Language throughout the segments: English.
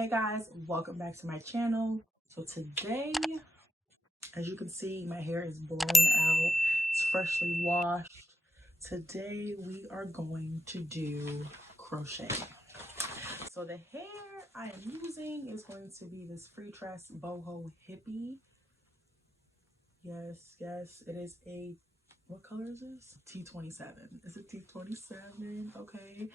Hey guys, welcome back to my channel. So today, as you can see, my hair is blown out. It's freshly washed. Today we are going to do crochet. So the hair I am using is going to be this FreeTress Boho Hippie. Yes, it is a, what color is this? T27. It's a T27, okay.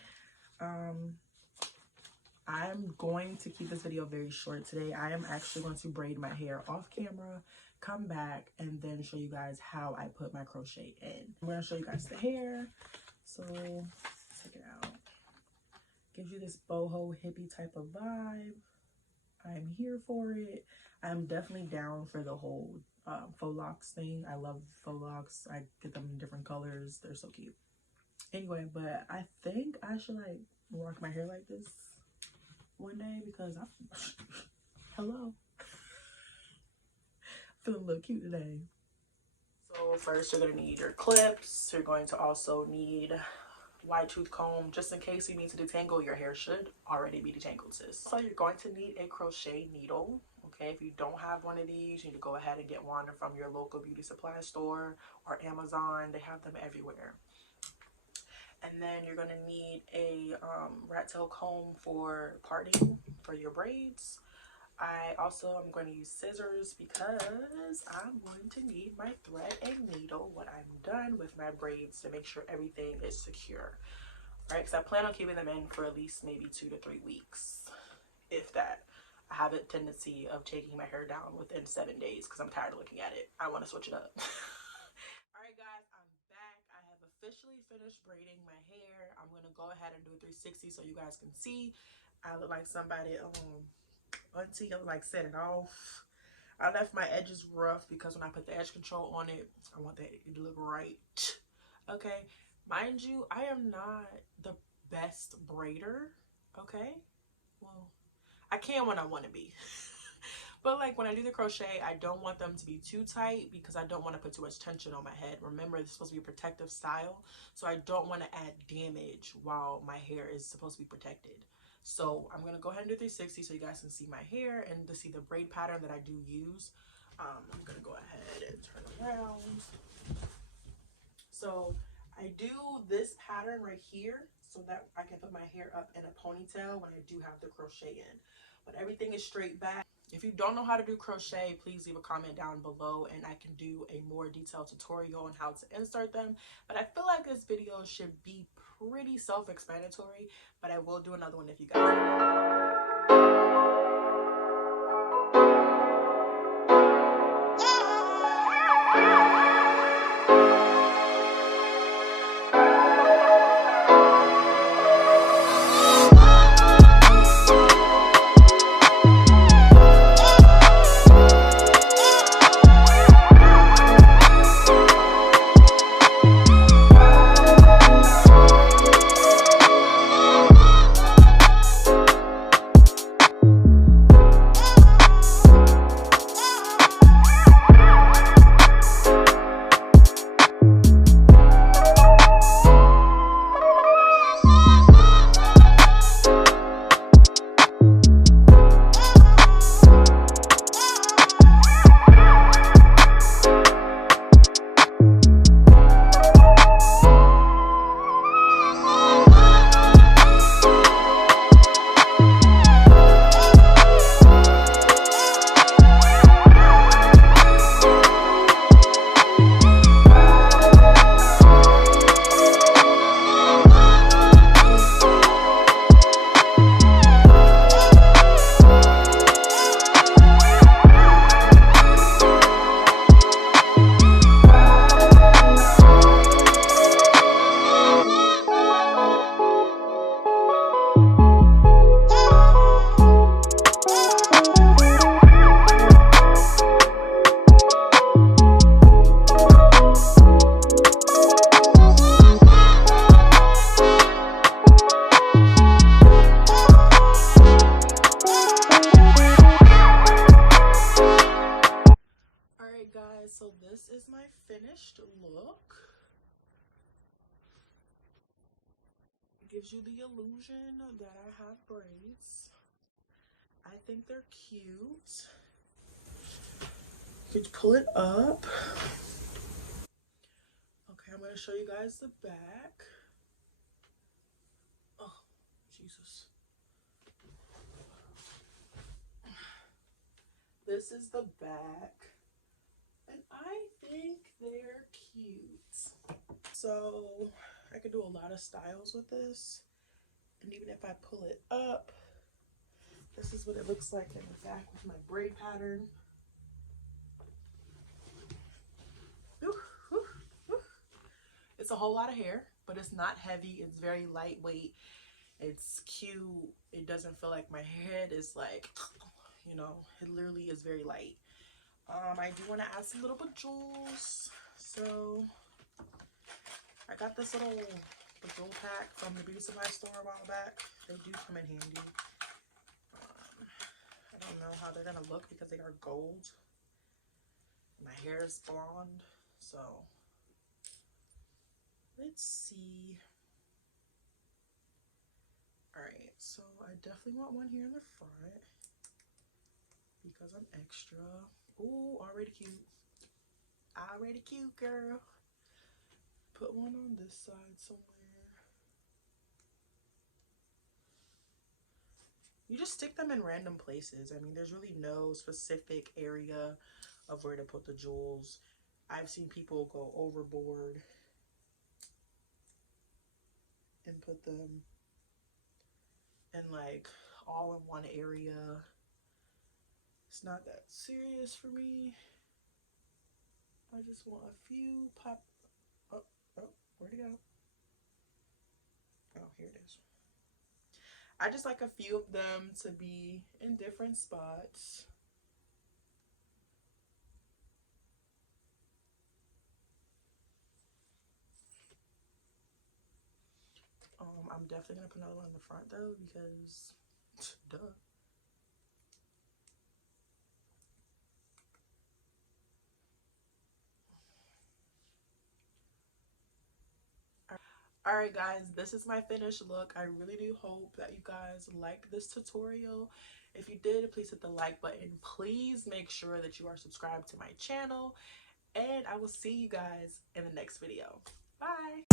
I'm going to keep this video very short today. I am actually going to braid my hair off camera, come back, and then show you guys how I put my crochet in. I'm going to show you guys the hair. So, check it out. Gives you this boho hippie type of vibe. I'm here for it. I'm definitely down for the whole faux locks thing. I love faux locks. I get them in different colors. They're so cute. Anyway, but I think I should like rock my hair like this one day because I'm hello, feeling a little cute today. So first you're gonna need your clips. You're going to also need wide tooth comb just in case you need to detangle. Your hair should already be detangled, sis. So you're going to need a crochet needle. Okay, if you don't have one of these, you need to go ahead and get one from your local beauty supply store or Amazon. They have them everywhere. And then you're going to need a rat tail comb for parting for your braids. I also am going to use scissors because I'm going to need my thread and needle when I'm done with my braids to make sure everything is secure. Right, because I plan on keeping them in for at least maybe 2 to 3 weeks, if that. I have a tendency of taking my hair down within 7 days because I'm tired of looking at it. I want to switch it up. Alright guys, I'm back. I have officially finished braiding my hair. I'm going to go ahead and do a 360 so you guys can see. I look like somebody, auntie, I like set it off. I left my edges rough because when I put the edge control on it, I want that to look right. Okay, mind you, I am not the best braider. Okay, well, I can when I want to be. But like when I do the crochet, I don't want them to be too tight because I don't want to put too much tension on my head. Remember, it's supposed to be a protective style, so I don't want to add damage while my hair is supposed to be protected. So I'm going to go ahead and do 360 so you guys can see my hair and to see the braid pattern that I do use. I'm going to go ahead and turn around. So I do this pattern right here so that I can put my hair up in a ponytail when I do have the crochet in. But everything is straight back. If you don't know how to do crochet, please leave a comment down below and I can do a more detailed tutorial on how to insert them. But I feel like this video should be pretty self-explanatory, but I will do another one if you guys. So this is my finished look. It gives you the illusion that I have braids. I think they're cute. You could pull it up. Okay, I'm gonna show you guys the back. Oh, Jesus. This is the back. And I think they're cute. So I can do a lot of styles with this. And even if I pull it up, this is what it looks like in the back with my braid pattern. It's a whole lot of hair, but it's not heavy. It's very lightweight. It's cute. It doesn't feel like my head is like, you know, it literally is very light. I do want to add some little bejewels. So I got this little bejewel pack from the beauty supply store a while back. They do come in handy. I don't know how they're gonna look because they are gold. My hair is blonde, so let's see. All right, so I definitely want one here in the front because I'm extra. Ooh, already cute. Already cute, girl. Put one on this side somewhere. You just stick them in random places. I mean, there's really no specific area of where to put the jewels. I've seen people go overboard and put them in like all in one area. It's not that serious for me. I just want a few pop. Oh, where'd it go? Oh, here it is. I just like a few of them to be in different spots. I'm definitely gonna put another one in the front though because duh. Alright guys, this is my finished look. I really do hope that you guys like this tutorial. If you did, please hit the like button. Please make sure that you are subscribed to my channel. And I will see you guys in the next video. Bye!